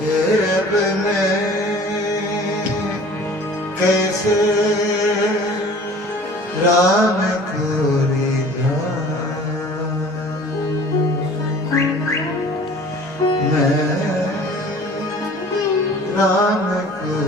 अब मैं कैसे राम को रिझाऊं, मैं राम को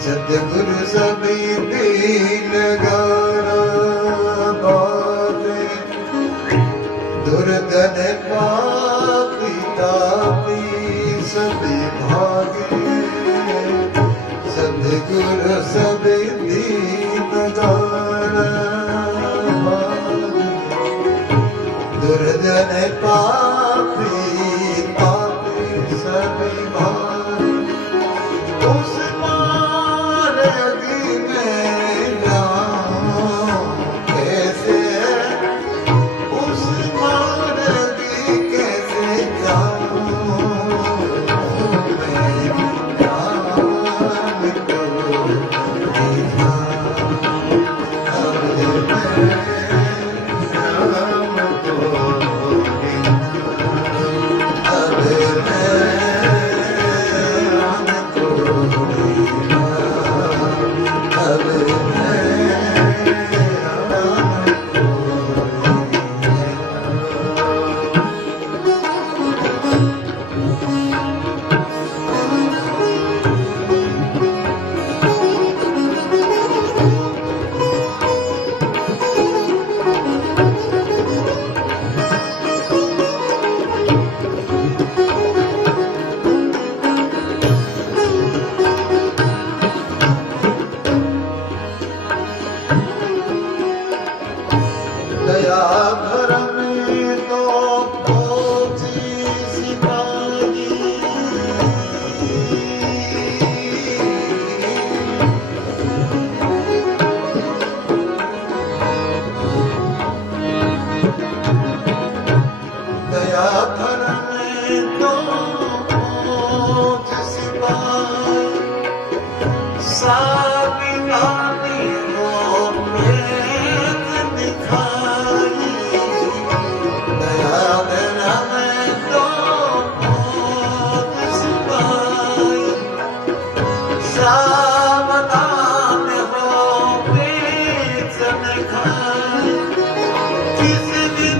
सतगुरु सभी दीन गाना बाजे, दुर्गन पापी तापी सभी भागे। सतगुरु सभी दीन गाना बाजे, दुर्गन पापी तापी सभी भागे। उस दया भरम तो फौजी सिपाही, दया भरम तो फौजी सिपाही, साविधानी को प्रेत दिखाई। सावधान हो प्रेत दिखाई। किस विधि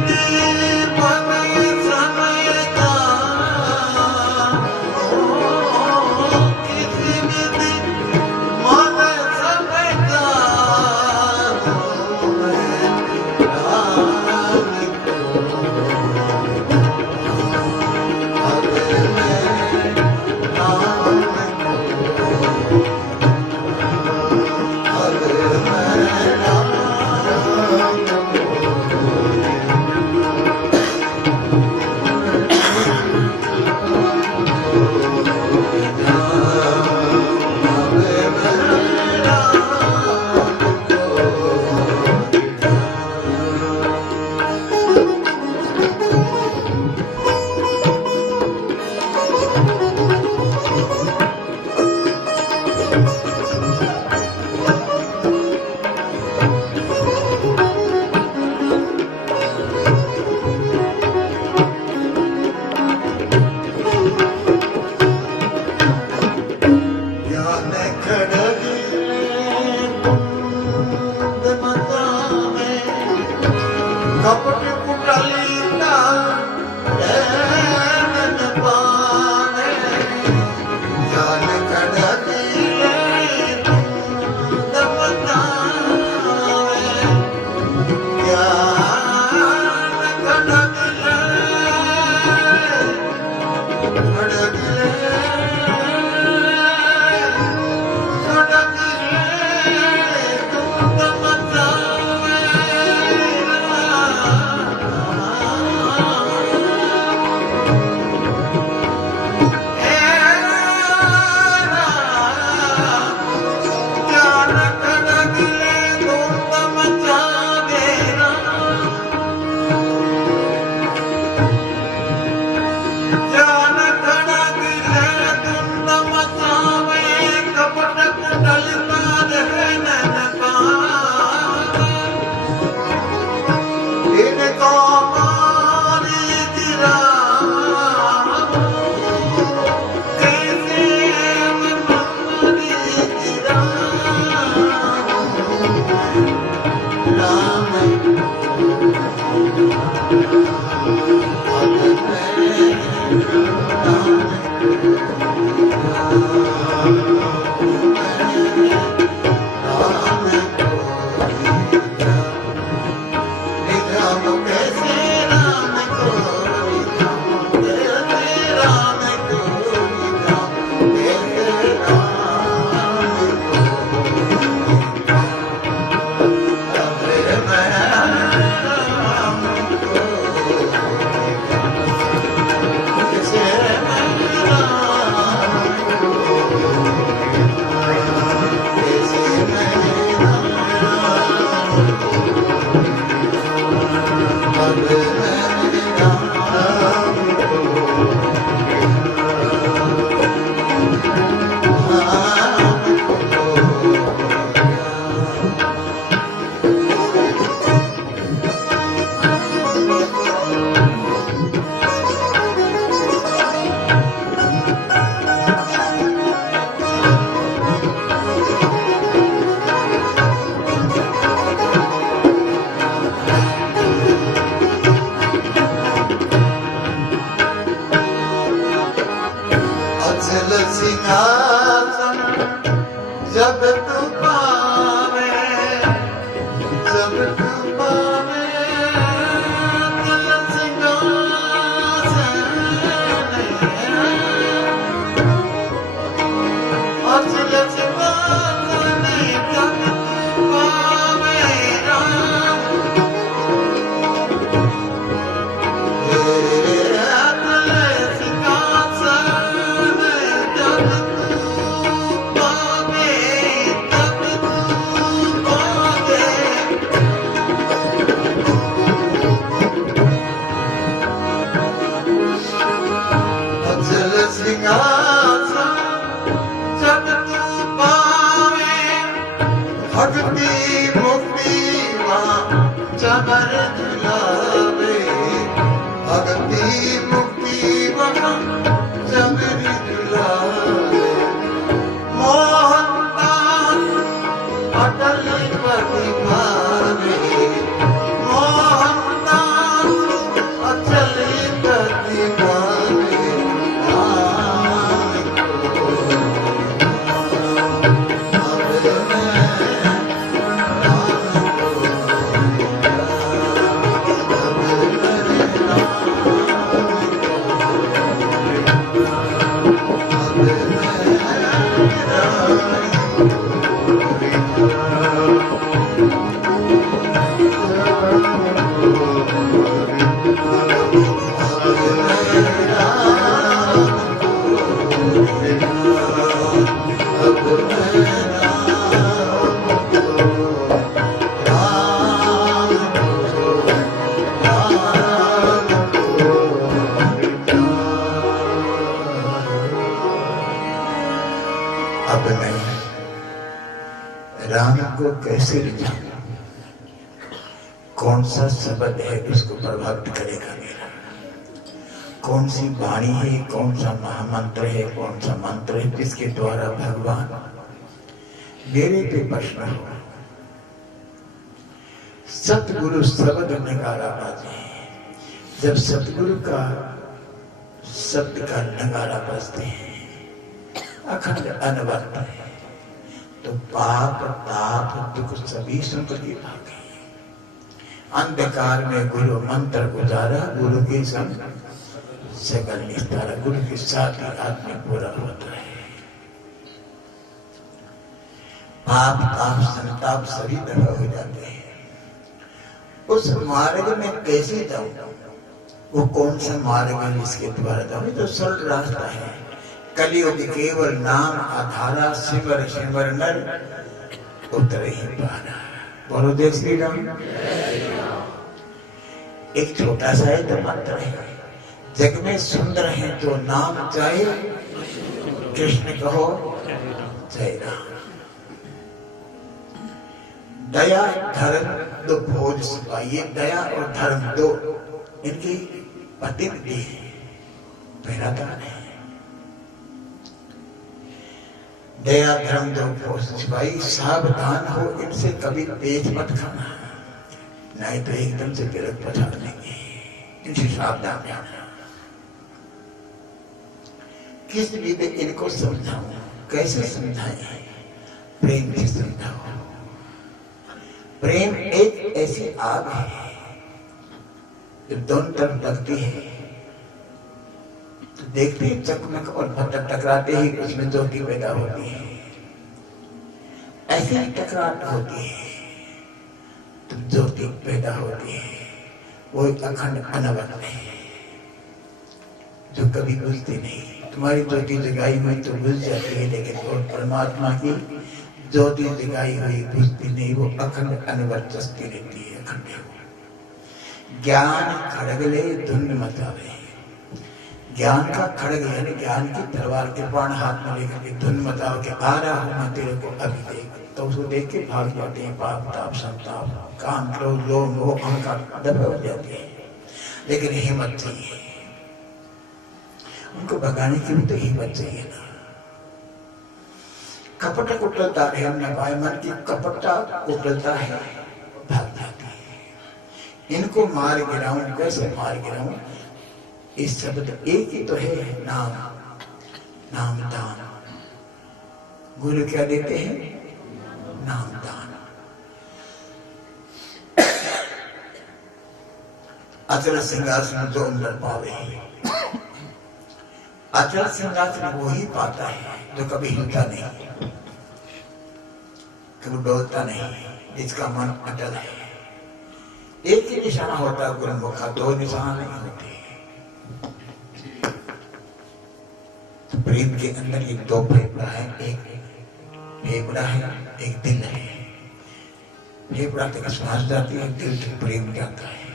मन समय का, किस विधि मन समय का, मुक्ति चबर झुलावे भक्ति मुक्ति वहाँ चबर झुलावे मोहनदास अटल प्रतिभावे मोहनदास अचल प्रतिभावे राम को कैसे रिझाऊं? कौन सा शब्द है इसको प्रभावित करेगा मेरा? कौन सी वाणी है, कौन सा महामंत्र है, कौन सा मंत्र है जिसके द्वारा भगवान मेरे पे प्रश्न हो? सतगुरु शब्द नगारा बाजे। जब सतगुरु का शब्द का नगारा बजते हैं, अखंड अनवरत है, तो पाप ताप दुख सभी संकटी भागे। अंधकार में गुरु मंत्र गुजारा, गुरु के संग सकल निस्तारा। गुरु के साथ ही आदमी पूरा होता है। पाप ताप संताप सभी दफा हो जाते हैं। उस मार्ग में कैसे जाऊं? वो कौन सा मार्ग है जिसके द्वारा जाऊं? तो सरल रास्ता है। कलियुग केवल नाम आधारा, सिमर सिमर नर उतर ही पारा। बोलो जय श्री राम। एक छोटा सा है तो मंत्र है, जग में सुंदर है तो नाम चाहे, कृष्ण कहो जय राम। दया धर्म दो भोज सिपाही। दया और धर्म दो इनकी पतिव्रती है, पहनादान है। दया धर्म दो भोज सिपाही, सावधान हो इनसे कभी तेज मत खाना, नहीं तो एकदम से गिरफ्त पछाड़ देंगे। इनसे सावधान रहना। किस विधि इनको समझाऊं? कैसे समझाएं? प्रेम से समझाओ। प्रेम एक ऐसी आग है जो दोनों तरफ लगती है, तो देखते ही चकमक और पत्थर टकराते ही उसमें ज्योति पैदा होती है। ऐसे ही टकराहट होती है तो ज्योति पैदा होती है। वो अखंड अनवरत है जो कभी बुझती नहीं। तुम्हारी ज्योति जगाई हुई तो बुझ जाती है, लेकिन और परमात्मा की ज्योति जगाई हुई बुझती नहीं, वो अखंड अनवरत चलती रहती है, अखंड। ज्ञान खड़ग ले धुन मचावे। ज्ञान का खड़ग यानी ज्ञान की तलवार के बाण हाथ में लेकर के धुन मचाओ के आ रहा हूं मैं तेरे को अभी देख, तो उसको देख के भाग जाते हैं पाप ताप संताप काम क्रोध लोभ मोह अहंकार दबे हो जाते हैं। लेकिन हिम्मत चाहिए, उनको भगाने की भी तो हिम्मत चाहिए ना। कपट कुटलता है, हमने भाई मन की कपटता कुटलता है, भाग जाती है। इनको मार गिराऊं, कैसे मार गिराऊं? इस शब्द एक ही तो है, नाम नाम दान। गुरु क्या देते हैं? नाम दान। अचल सिंहासन जो अंदर पावे, अचल सिंहासन वो ही पाता है जो कभी हिलता नहीं, कभी डोलता नहीं, जिसका मन अटल है। एक ही निशाना होता है गुरुमुख का, दो निशाना नहीं होते। तो प्रेम के अंदर ये दो फेफड़ा है, एक फेफड़ा है, एक दिल है। फेफड़ा तक श्वास जाती है, दिल तक प्रेम जाता है।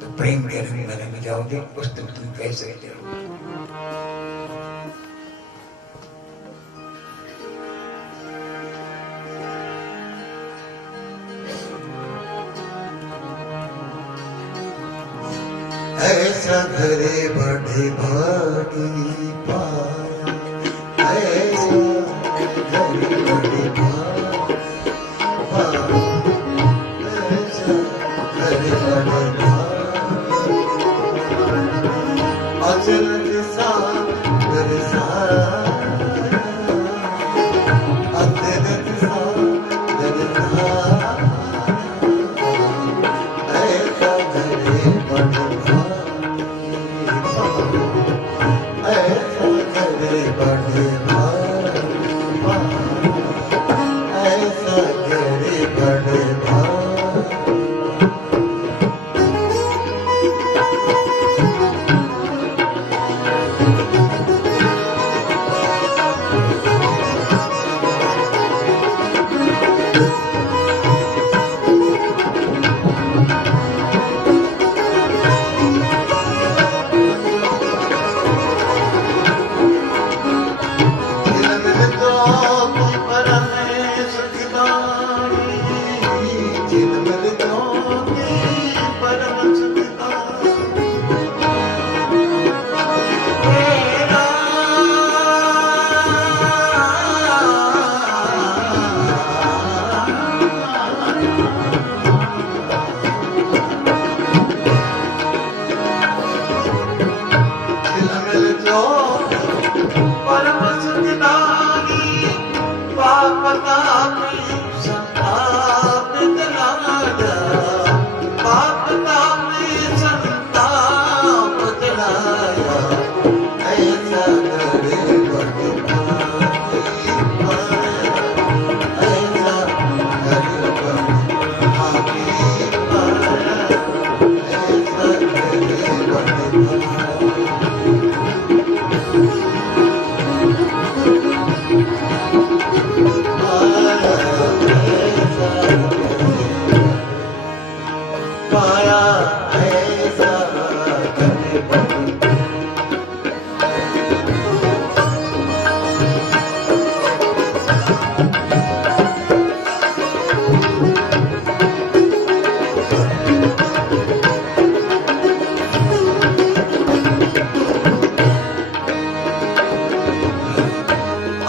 तो प्रेम के रंग में रंग जाओगे, उस दिन तुम कह सकते हो। ऐसा घरे बड़े भागी पाया, ऐसा घरे बड़े भागी पाया, ऐसा घरे बड़े भागी अचरज सा घर सारा, अचरज सा घर सारा, ऐसा घरे बड़े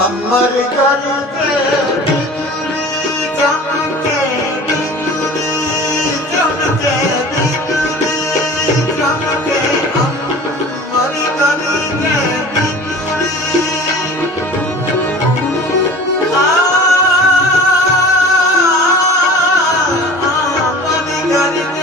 अमर करके बिजली चमके, बिजली चमके, बिजली चमके, अमर करके बिजली अमर करके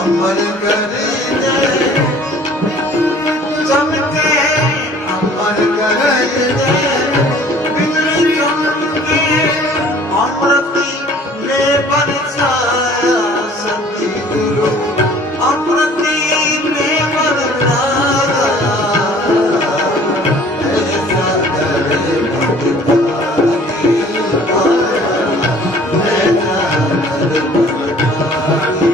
अमर करे चमके, अमर करे बिजली चमके, अमृति में बरसाया सतगुरु, अमृति में बरसाया, ऐसा करे भगवानी पाया, ऐसा करे भगवानी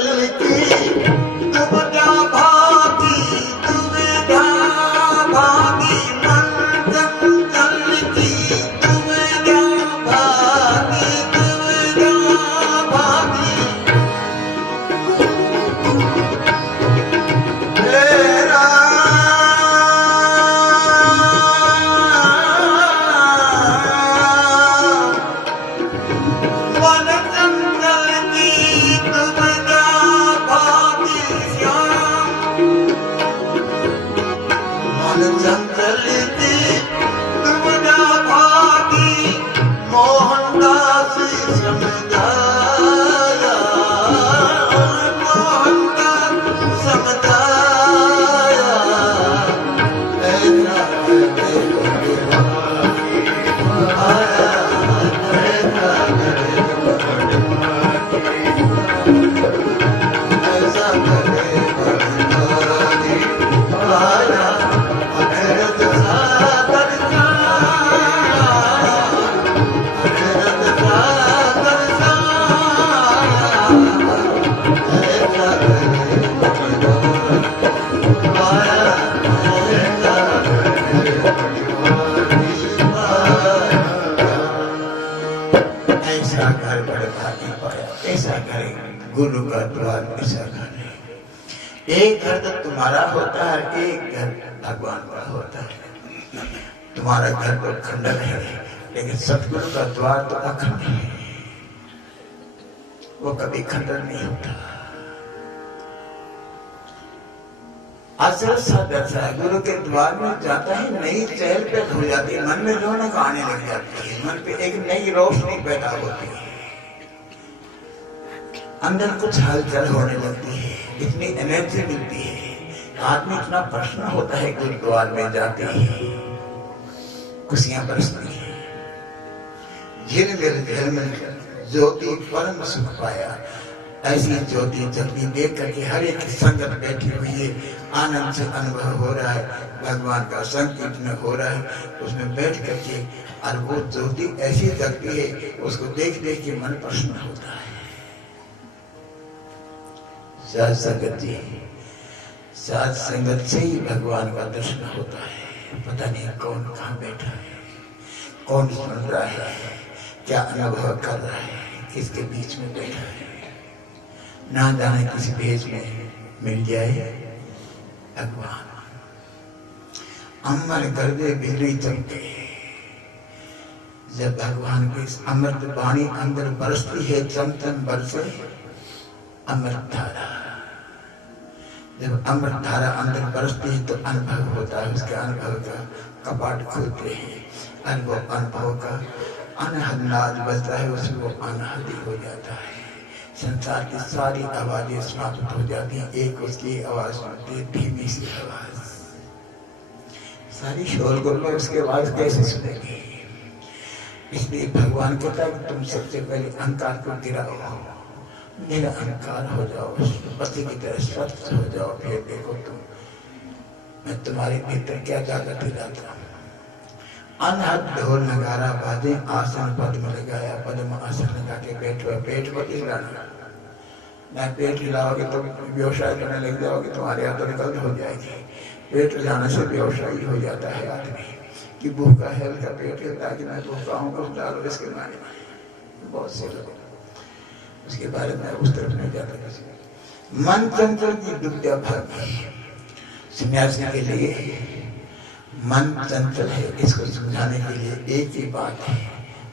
चलती दुविधा भागी दुविधा भागी मन चलती दुविधा भागी दुविधा भागी तेरा मोहनदास समझाया मोहनदास समझाया ऐसा करके आया ऐसा करे आया अखरत सागर ऐसा घर बड़े भागी पाया ऐसा घर गुरु का द्वार ऐसा घर है। एक घर तो तुम्हारा होता है एक घर भगवान का होता है। तुम्हारा घर तो खंडन है लेकिन सतगुरु का द्वार तो अखंड है वो कभी खंडन नहीं होता। असल सदस्य गुरु के द्वार में जाता है नई चहल पहल हो जाती है मन में रौनक आने लग जाती है मन पे एक नई रोशनी पैदा होती है अंदर कुछ हलचल होने लगती है इतनी एनर्जी मिलती है आदमी इतना प्रसन्न होता है गुरुद्वार में जाते ही खुशियां बरसती है झिलमिल ज्योति परम सुख पाया ऐसी ज्योति जल्दी देख करके हर एक संगत बैठी हुई है आनंद से अनुभव हो रहा है भगवान का संकीर्तन हो रहा है उसमें बैठ करके और वो ज्योति ऐसी जगती है उसको देख देख के मन प्रसन्न होता है। साथ संगत से ही भगवान का दर्शन होता है। पता नहीं कौन कहाँ बैठा है कौन सुन रहा है क्या अनुभव कर रहा है किसके बीच में बैठा है ना जाने किसी भेष में मिल जाए भगवान। अमर गर्दे बिजली चमके जब भगवान की अमृत वाणी अंदर बरसती है चमचम बरसे अमृत धारा जब अमृत धारा अंदर बरसती है तो अनुभव होता है उसके अनुभव का कपाट खुलते हैं और वो अनुभव का अनहद नाद बजता है उसमें वो अनहदी हो जाता है संसार की सारी आवाजें समाप्त हो जाती हैं एक उसकी आवाज सुनती है धीमी सी आवाज सारी शोरगुल में उसके आवाज कैसे सुनेगी इसलिए भगवान कहता है कि तुम सबसे पहले अहंकार को गिराओ मेरा अहंकार हो जाओ पति की तरह स्वच्छ हो जाओ फिर देखो तुम मैं तुम्हारे भीतर क्या जाकर दिलाता हूँ। अनहद ढोल नगारा बाजे आसन पद्म लगाया पद्म आसन लगा के बैठो पेट को हिलाना मैं पेट हिलाओगे तो व्यवसाय करने लग जाओगे तुम्हारे हाथ निकल हो जाएगी पेट हिलाने से व्यवसायी हो जाता है आदमी कि भूखा है उसका पेट हिलता है कि मैं भूखा हूँ कुछ डालो इसके माने बहुत से लोग उसके बारे में उस तरफ नहीं जाता किसी मन चंचल की दुविधा भागी सन्यासी के लिए मन चंचल है इसको समझाने के लिए एक ही बात है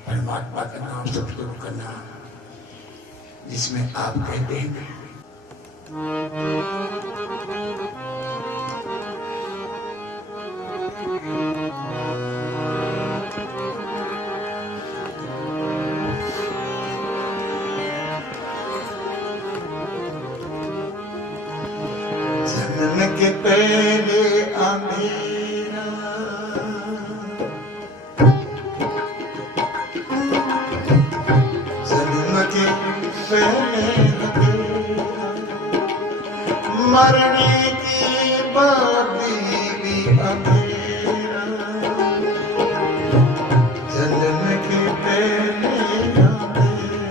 परमात्मा का नाम सतगुरु का नाम जिसमें आप कहते हैं जन्म के पहले अंधेरा जन्म के पहले मरने के बाद भी अंधेरा जन्म के पहले अंधेरा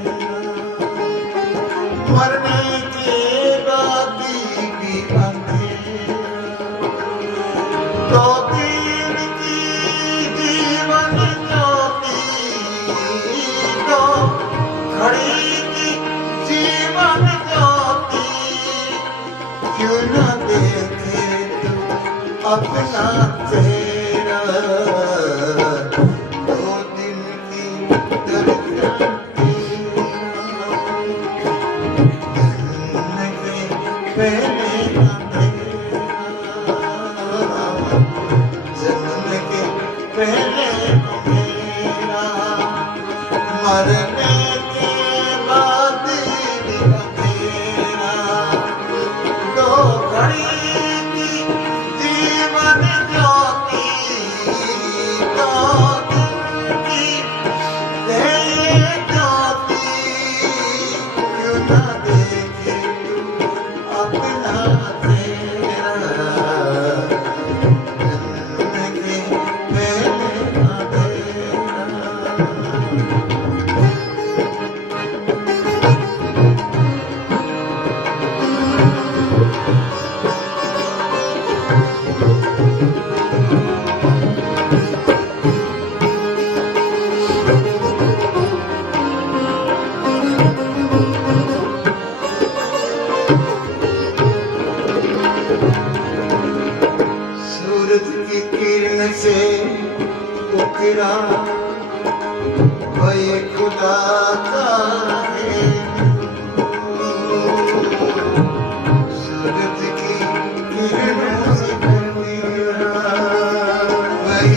मरने के क्यों न देखे तू अपना तेरा, दो दिन की दर्शन पहले जन्म के पहले मेरा, मरने के बाद भी अंधेरा, दो घड़ी की जीवन ज्योति, दो दिन की ज्योति, क्यों न देखे अपना तेरा, जन्म के पहले अंधेरा। सूरज की किरण से उकरा वही खुदा का है, सूरज की किरण से उकरा वही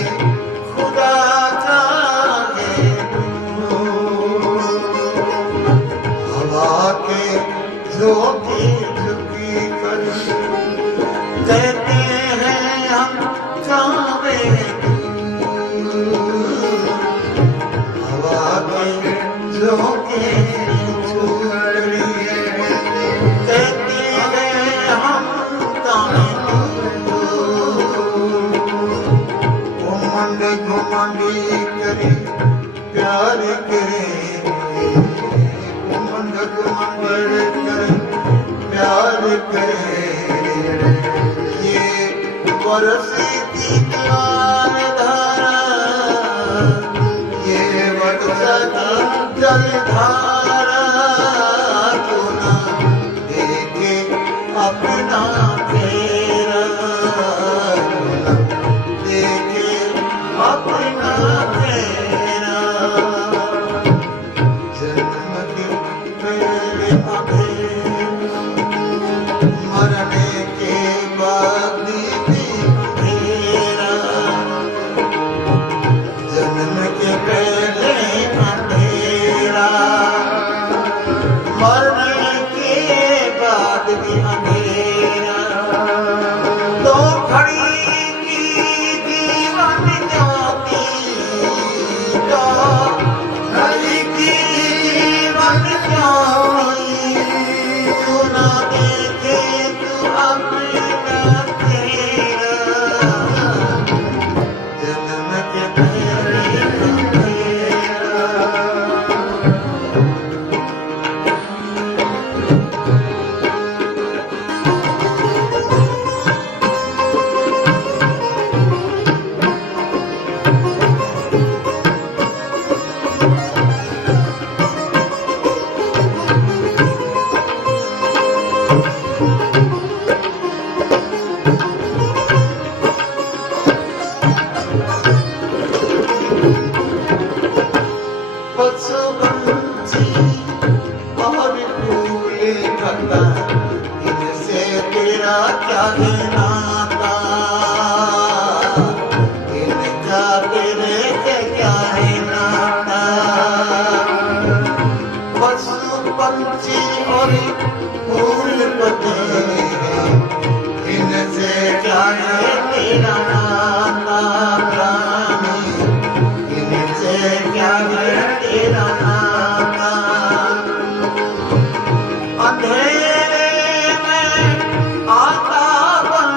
खुदा का है, हवा के झोंके झुकी कर कहते हैं हम कावे, हवा के झोंके झुकी कहते हैं हम कावे, घुमंड घुमंडी करे प्यार करे, घुमंड घुमंड करे प्यार करे, ये बरसी की ज्ञान धारा, ये वर्षा की जल धारा, क्यों न देखे अपना तेरा, क्यों न देखे अपना तेरा, जन्म के पहले अंधेरा, मरने के बाद भी तेरा, जन्म के पहले अंधेरा, मरने के बाद भी अंधेरा, दो घड़ी की जीवन ज्योति, दो घड़ी की जीवन ज्योति, क्यों न देखे तू अपना तेरा, जन्म के पहले अंधेरा। पशु पंछी और फूले पत्ता, इनसे तेरा क्या है नाता, इनका तेरे से क्या है नाता, पशु पंछी और फूल पत्ते, इनसे क्या है तेरा नाता, प्राणी इनसे क्या है तेरा नाता, अंधेरे में आता बन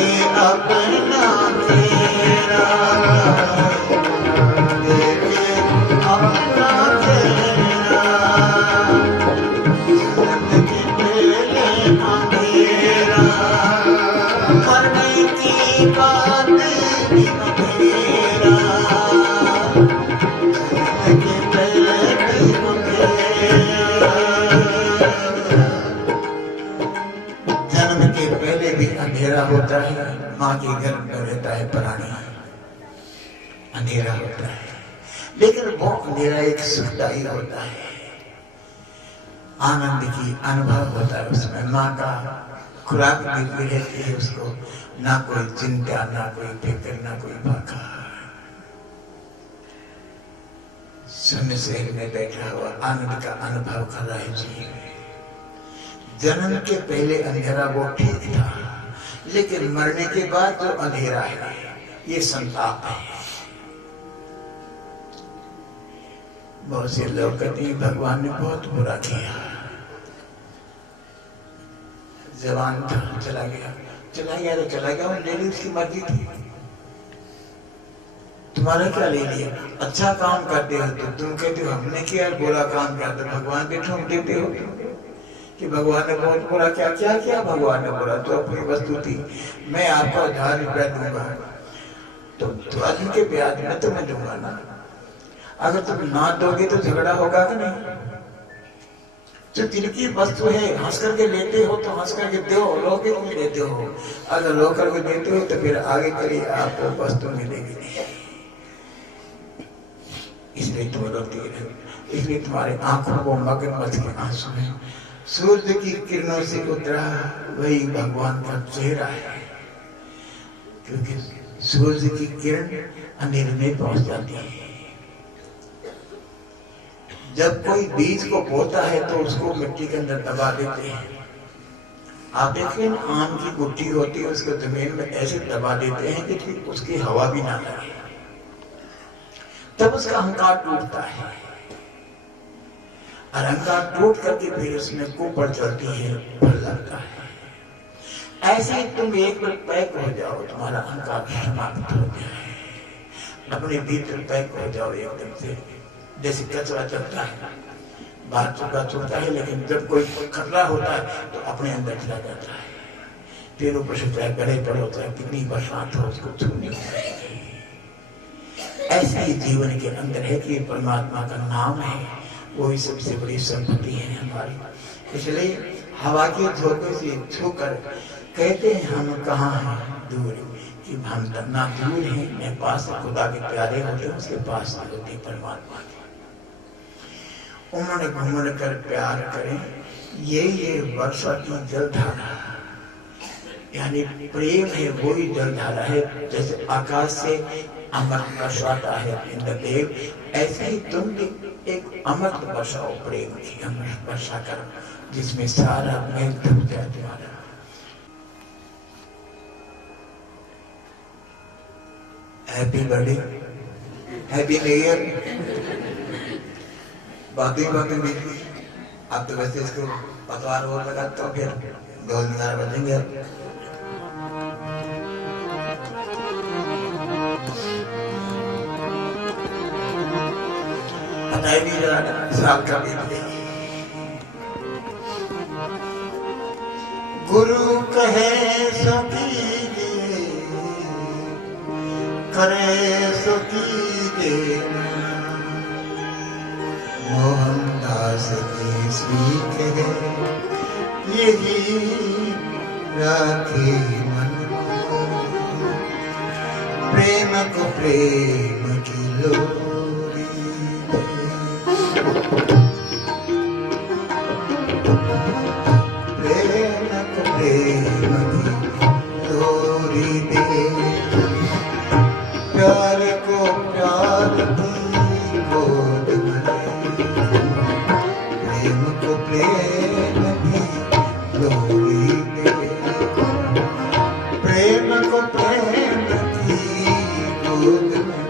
लगे अपना तेरा, देखे अपना तेरा, जन्म के पहले अंधेरा, मरने की बात भी अंधेरा, जन्म के पहले भी अंधेरा, जन्म के पहले भी अंधेरा होता है। माँ के गर्भ में रहता है प्राणी, अंधेरा होता है, लेकिन वो अंधेरा एक सुखदायी होता है, आनंद की अनुभव होता है उसमें। माँ का खुराक मिलती रहती है उसको, ना कोई चिंता, ना कोई फिक्र, ना कोई भागा। शून्य शहर में बैठा हुआ आनंद का अनुभव कर रहा है जी। जन्म के पहले अंधेरा वो ठीक था, लेकिन मरने के बाद जो अंधेरा है ये संताप है। बहुत से लोग कहते हैं भगवान ने बहुत बुरा किया, जवान था चला गया, चला गया तो चला गया, ले ली, उसकी मर्जी थी, तुम्हारा क्या ले लिया। अच्छा काम करते हो तो तुम कहते हो हमने किया, बुरा काम किया तो भगवान पे ठोक देते हो कि भगवान ने बहुत बुरा क्या क्या किया। भगवान ने बुरा तो अपनी वस्तु थी, मैं आपका 1000 रुपया दूंगा तो आदमी के ब्याज में तुम्हें दूंगा ना, अगर तुम ना दोगे तो झगड़ा होगा कि नहीं। जो दिल की वस्तु है हंस करके लेते हो तो हंस करके दो, रो के नहीं लेते हो। अगर रो करके देते हो तो फिर आगे करिए आपको वस्तु मिलेगी नहीं, इसलिए तुम रोती रहो, इसलिए तुम्हारे आंखों को मगरमच्छ के आंसू है। सूर्य की किरणों से उतरा वही भगवान का चेहरा है, क्योंकि सूर्य की किरण अंधेरे में पहुंच जाती है। जब कोई बीज को बोता है तो उसको मिट्टी के अंदर दबा देते हैं। आप देखिए आम की गुट्टी होती है, उसको जमीन में ऐसे दबा देते हैं कि उसकी हवा भी ना लगे, तब उसका अहंकार टूटता है। अहंकार टूट करके फिर उसमें कुपड़ चढ़ती है, फल लगता है। ऐसे ही तुम एक बार पैक हो जाओ, तुम्हारा अहंकार समाप्त हो जाए, अपने भीतर पैक हो जाओ एकदम से। जैसे कचरा चलता है, बाहर चुका चलता है, लेकिन जब कोई खतरा होता है तो अपने अंदर चला जाता है। फिर ऊपर से चाहे गड़े पर होता है, कितनी बरसात हो उसको छू नहीं पाएगी। ऐसे ही जीवन के अंदर है कि परमात्मा का नाम है, वही सबसे बड़ी संपत्ति है हमारी। इसलिए हवा के झोंके से छू कर कहते हैं हम कहाँ हैं दूर, कि हम ना दूर हैं न पास, खुदा के प्यारे होते उसके पास होते परमात्मा के। उमड़ घुमड़ कर प्यार करें, ये वर्षा की जलधारा, यानी प्रेम है वही जलधारा है। जैसे आकाश से अमृत बरसाता है इंद्रदेव, ऐसे ही तुम भी एक अमृत बरसाओ, प्रेम की अमृत वर्षा कर, जिसमें सारा मेल धुल जाए तुम्हारा। Happy birthday, happy new year. बातें नहीं, अब तो वैसे इसको पतवार और लगाता हूँ, फिर 2000 बजेंगे। बताइए भी साल का भी गुरु कहे सो कीजिए, करे सो कीजिए, मोहनदास की सीख है यही राखे मन को, प्रेम को प्रेम की लोरी दे, प्रेम को प्रेम की लोरी दे, प्यार को प्यार की गोद में, प्रेम को प्रेम की लोरी दे, प्रेम को प्रेम की गोद में।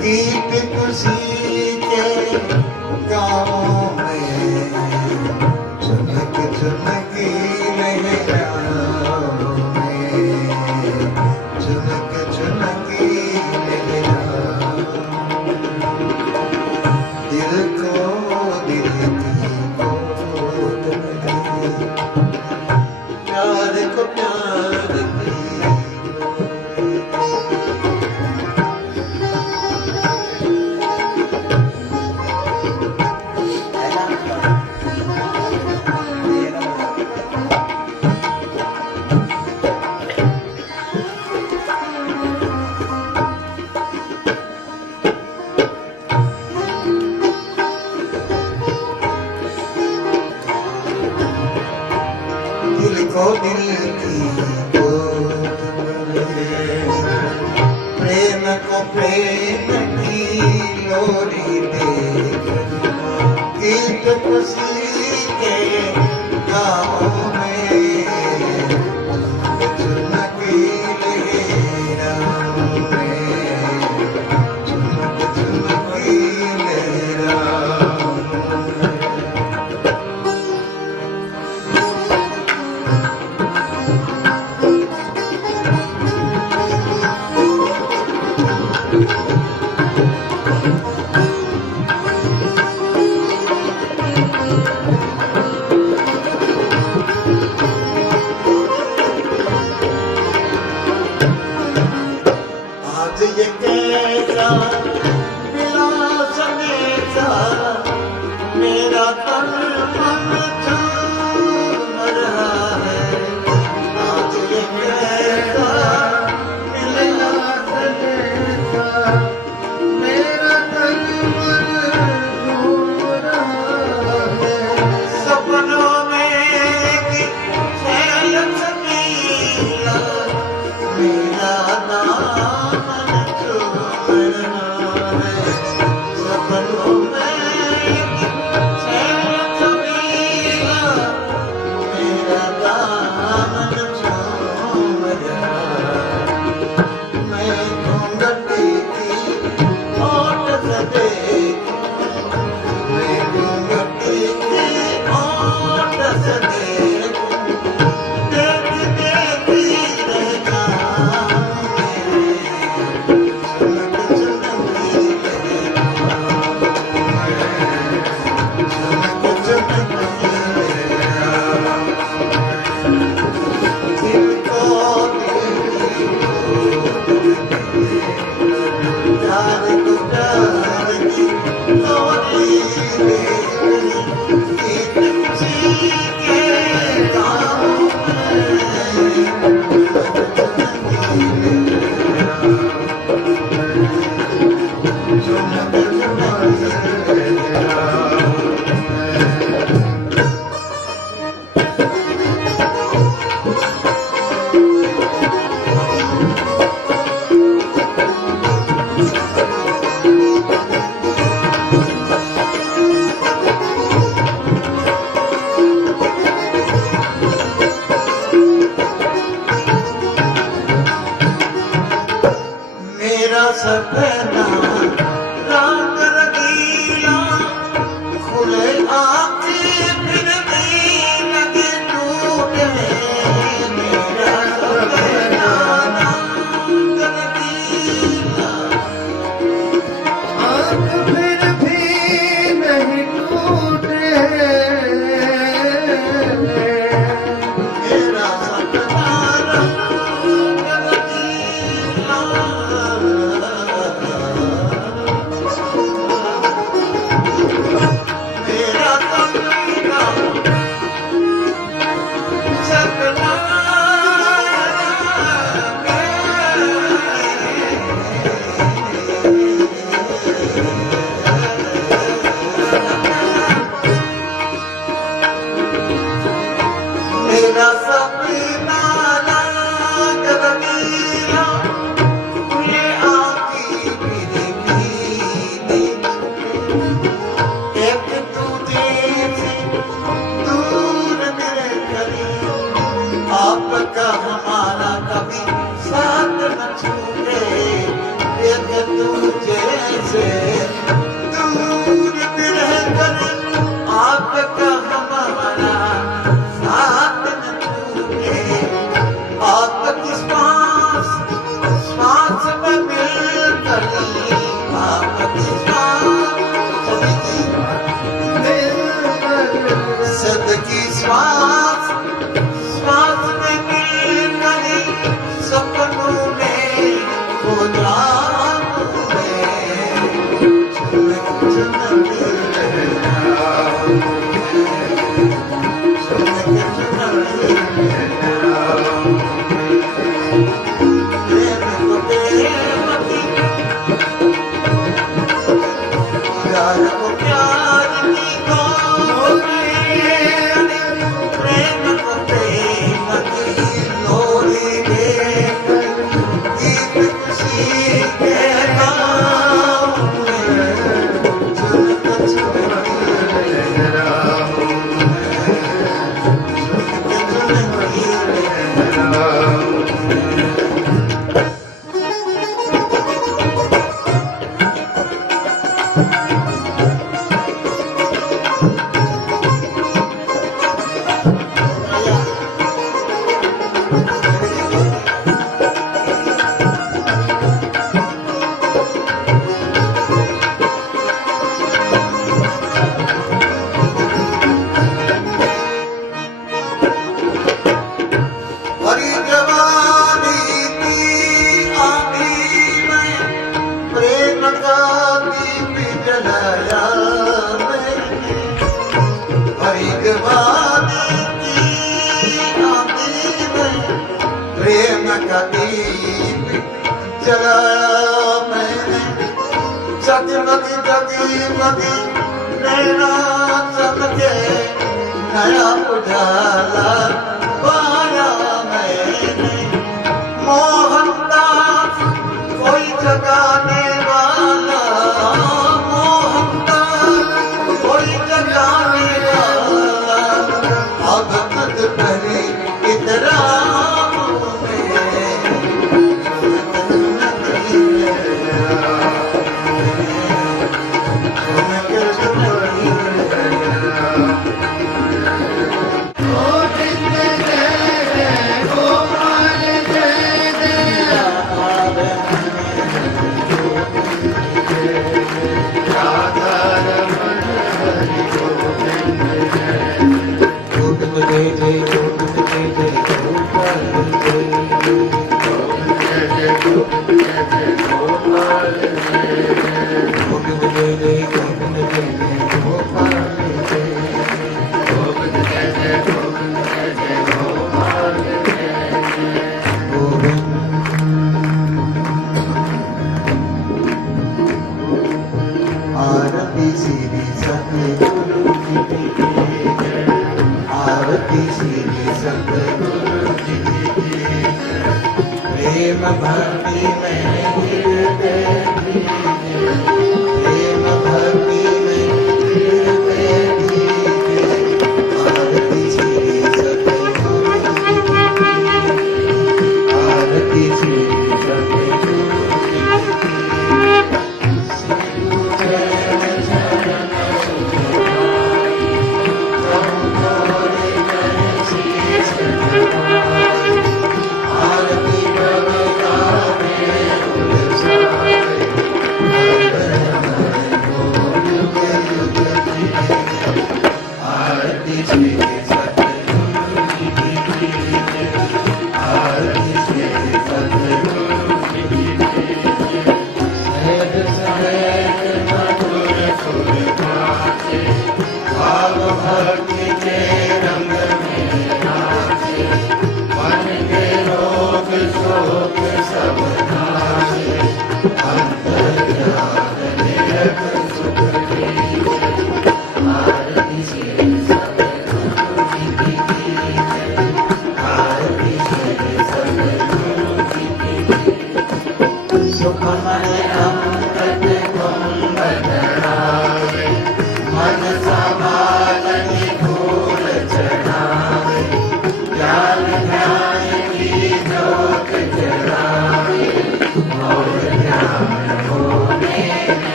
गीत खुशी के गाँव में चुनक चुनक रह जाओ, नदी लोरी देख गीत खुशी के गाँव में झुमकी लहराओं में झुमकी लहराओं आज ये कैसा विलास नेसा मेरा तन मन झूम रहा है आज ये कैसा विलास नेसा मेरा तन मन झूम रहा है सपनों में कि छैल छबीला मेरा दामन चूम रहा है सपनों में कि छैल छबीला मेरा दामन चूम रहा है मैं घूंघटी की ओट से देखूं मैं घूंघटी की ओट से देखूं देख देखी रह जाऊं झुमक झुमकी लहराऊं झुमक झुमकी लहराऊं दिल को दिल की प्यार को प्यार की लोरी देख गीत खुशी के गाँव में झुमक झुमकी लहराऊं मेरा सपना रंग रंगीला खुले आँखें फिर भी लगे टूटे मेरा सपना रंग रंगीला आँख फिर भी नहीं टूटे मेरा सपना रंग रंगीला प्रेम का दीप जलाया मैंने, जगमगी जगमगी नैना चमके, नया उजाला पाया मैंने। मोहनदास कोई जगाने वाला, मोहनदास कोई जगाने वाला, अब तुझ पर इतरा आरती श्री सतगुरु जी की, आरती श्री सतगुरु जी की। प्रेम भक्ति में हृदय दीजिए, प्रेम भक्ति में हृदय दीजिए। आरती श्री सतगुरु जी की, आरती श्री सतगुरु जी की।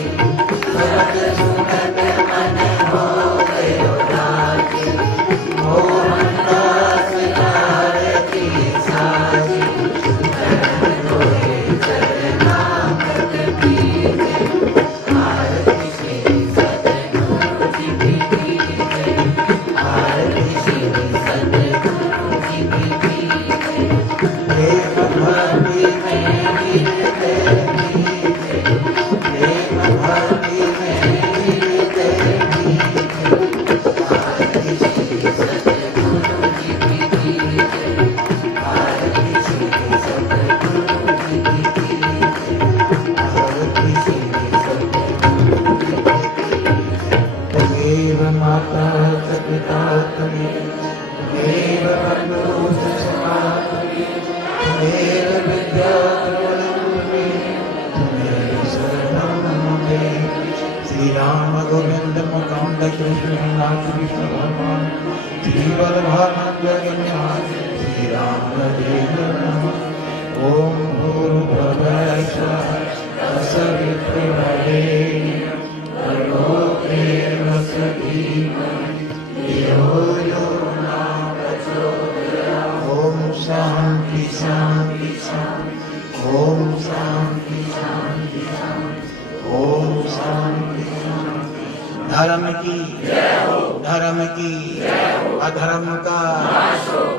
भगत सुनत मन हो गयो राजी, मोहनदास भारती साजी, चरण धोए चरणामृत पीते, आरती श्री सद्गुरु जी की कीजिए, आरती श्री सद्गुरु जी की कीजिए, प्रेम भक्ति में गिरते मीते, प्रेम भक्ति में गिरते मीते, आरती श्री सद्गुरु जी की कीजिए, आरती श्री सद्गुरु जी की कीजिए, आरती श्री सद्गुरु जी की कीजिए। तमेव माता च पिता तमेव, तमेव बन्धु च सखा तमेव, तमेव विद्या प्रबलं तमेव, तमेव शरणं मम देव। श्री राम गोविंद मुकुंद कृष्ण नाथ कृष्ण भगवान, श्री बलभद्र जगन्नाथ, श्री राम देव नमः। ओम भूर्भुवः स्वः तत्सवितुर्वरेण्यं भर्गो देवस्य धीमहि धियो यो न प्रचोदयात्। ओम शांति शांति शांति, ओम शांति शांति शांति, ओम शांति शांति। धर्म की धर्म की अधर्म का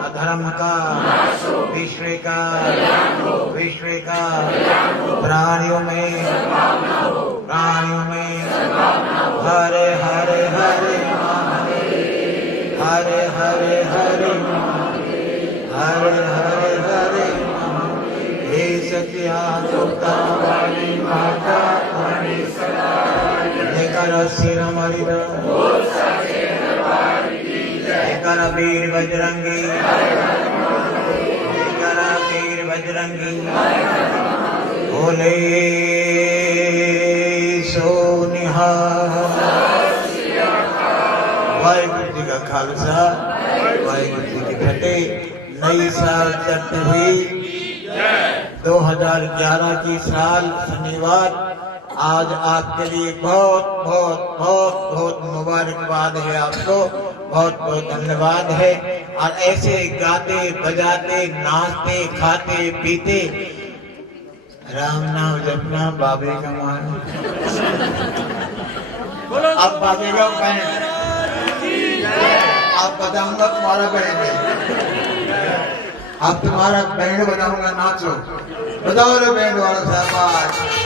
अधर्म का विश्व का प्राणियों में हरे हरे हरे महादेव, हरे हरे हरे महादेव, हरे हरे हरे महादेव। हे सत्या सुता वाली माता वाणी सदा लेकर सिर मरिद, लेकर वीर बजरंगी, लेकर वीर बजरंगी, बोले सो निहाल। वाहिगुरु जी का खालसा, वाहिगुरु जी की फतेह। नई साल चढ़ हुई 2011 की साल शनिवार। आज आपके लिए बहुत बहुत बहुत बहुत मुबारकबाद है, आपको बहुत बहुत धन्यवाद है। और ऐसे गाते बजाते नाचते खाते पीते राम नाम जपना बाबे का मान। अब बाजेगा बैंड, आप बजाऊंगा तुम्हारा बैंड, अब तुम्हारा बैंड बजाऊंगा, नाचो बजाओ रे बैंड वाला साहब।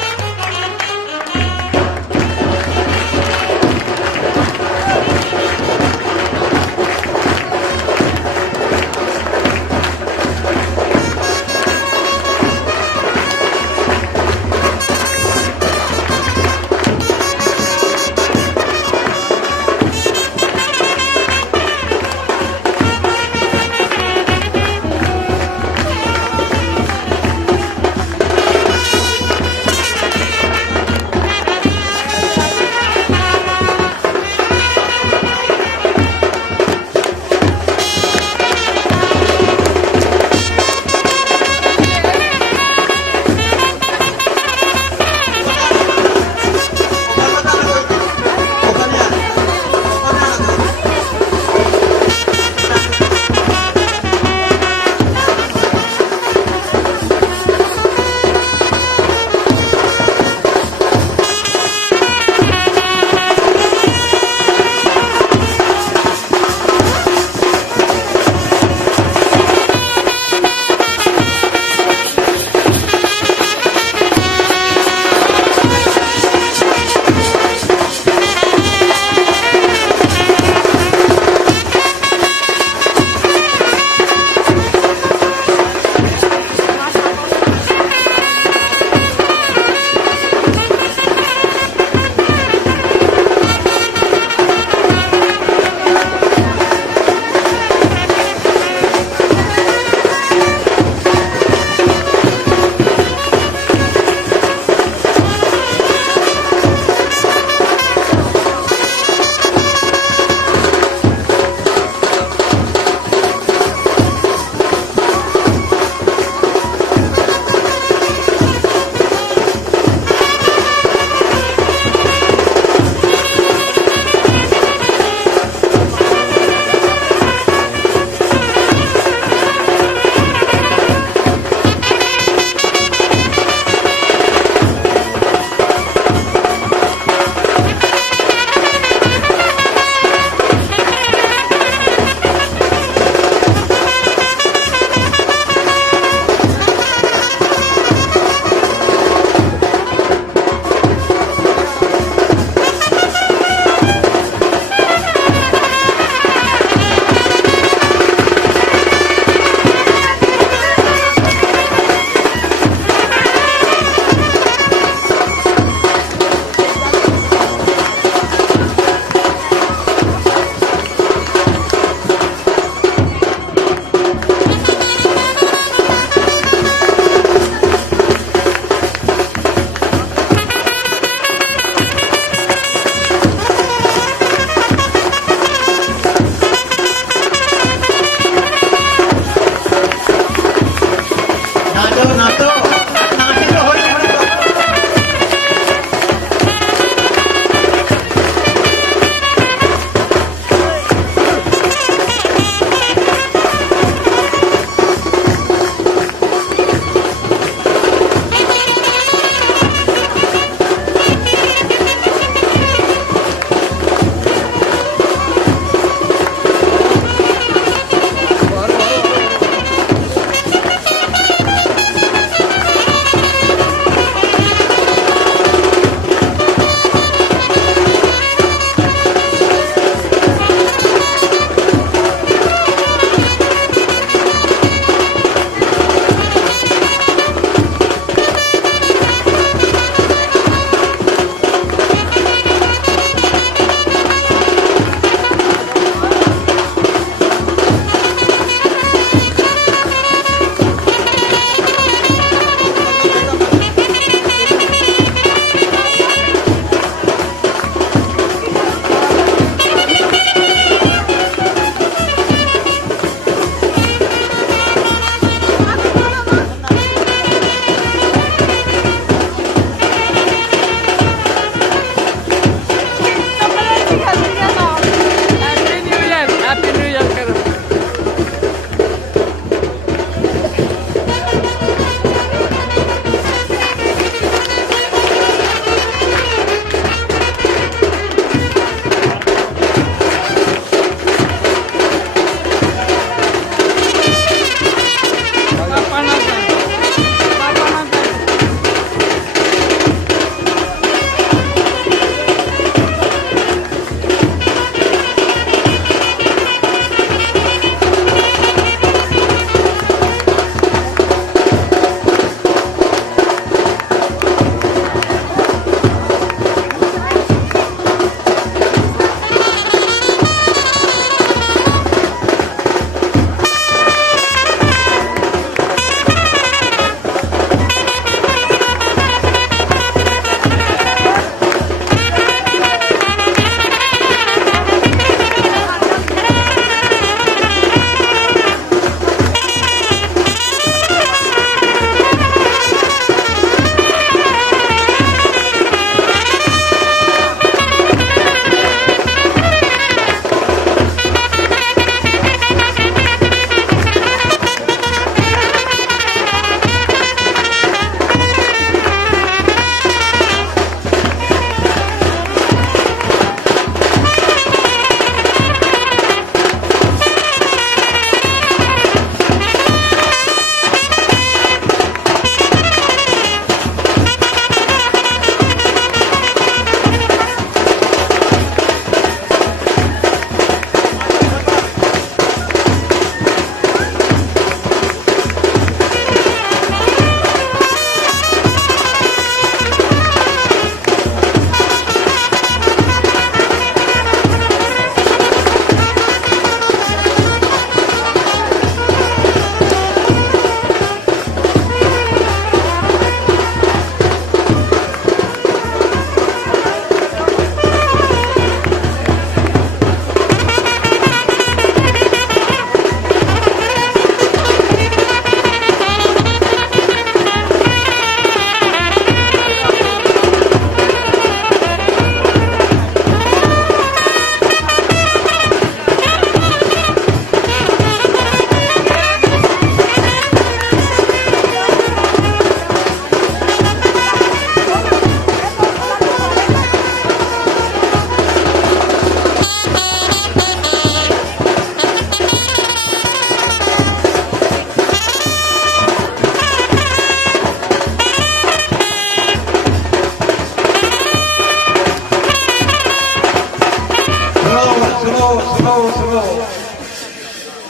सुनो सुनो,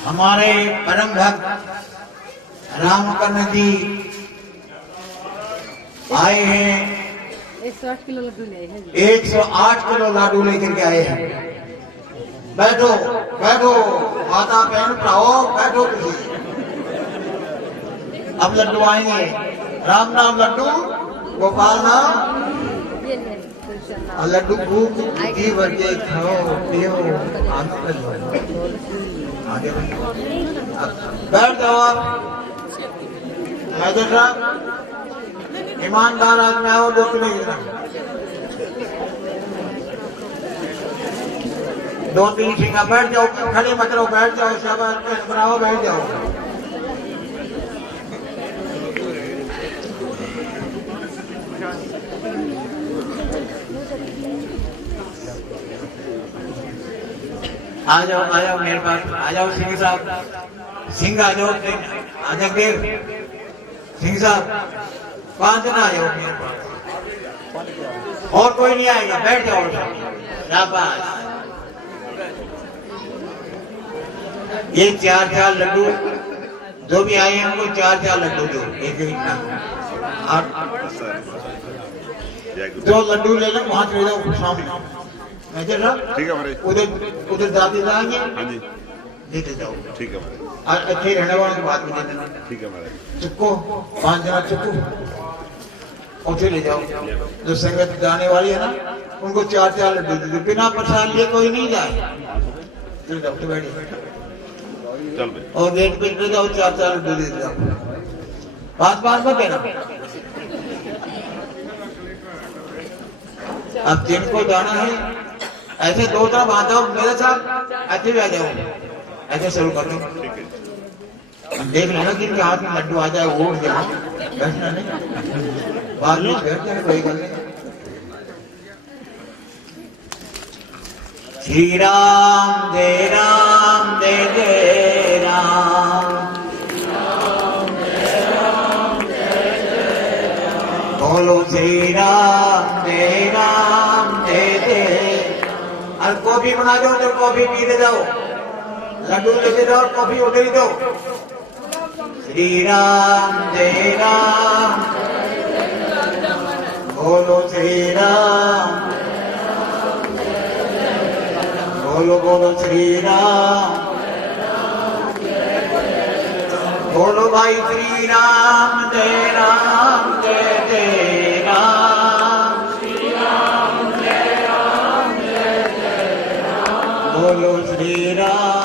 हमारे परम भक्त रामकर्ण जी आए हैं, 108 किलो लड्डू ले आए हैं। 108 किलो लाडू लेकर के आए हैं। बैठो बैठो माता बहन भराओ, बैठो तुझे। अब लड्डू आएंगे, राम नाम लड्डू, गोपाल नाम ये ले इंशाल्लाह। और लड्डू भूख की वर्जे खाओ पियो आनंद लो। आगे बढ़ो। बैठ जाओ आप। मैनेजर साहब ईमानदार आदमी आओ, दो किलो गिरा, 2-3 सिंगा। बैठ जाओ, खड़े मत रहो, बैठ जाओ, शाबाश बनाओ, बैठ जाओ। आ जाओ मेरे पास, आ जाओ सिंह साहब, सिंह आ जाओ, जगदेव सिंह साहब 5 दिन आ जाओ मेरे पास, और कोई नहीं आएगा, बैठ जाओ। शाबाश। ये 4-4 लड्डू जो भी आए हैं उनको 4-4 लड्डू दो, एक जो लड्डू ले लो वहां चले जाओ सामने। मैनेजर साहब ठीक है हमारे, उधर दादी जाएंगे, हाँ जी देते जाओ। ठीक है हमारे, और अच्छे रहने वालों को बात में दे देना। ठीक है हमारे, चुपको 5 जना चुपको, और फिर ले जाओ। जो संगत जाने वाली है ना उनको 4-4 लड्डू दे दो, बिना प्रसाद लिए कोई नहीं जाए। चलो जाओ, तो बैठिए चल भाई, और गेट पे ले जाओ, 4-4 लड्डू दे जाओ। 5-5 मत देना। अब जिनको जाना है ऐसे 2 तरफ आ जाओ, मेरे साथ ऐसे भी आ जाओ, ऐसे शुरू कर दो। देख लेना कि इनके हाथ में लड्डू आ जाए, वो उठ जाए, बैठना नहीं, बाद में बैठ जाए, कोई गल नहीं। श्री राम जय राम जय जय राम, बोलो श्री राम जय राम जय जय। और कॉफी बना दो, तो कॉफी पी ले जाओ, लड्डू लेके जाओ, कॉफी उधर ही दो। श्री राम जय राम, बोलो श्री राम, बोलो बोलो श्री राम, बोलो भाई श्री राम जय राम जय जय राम, बोलो श्री राम।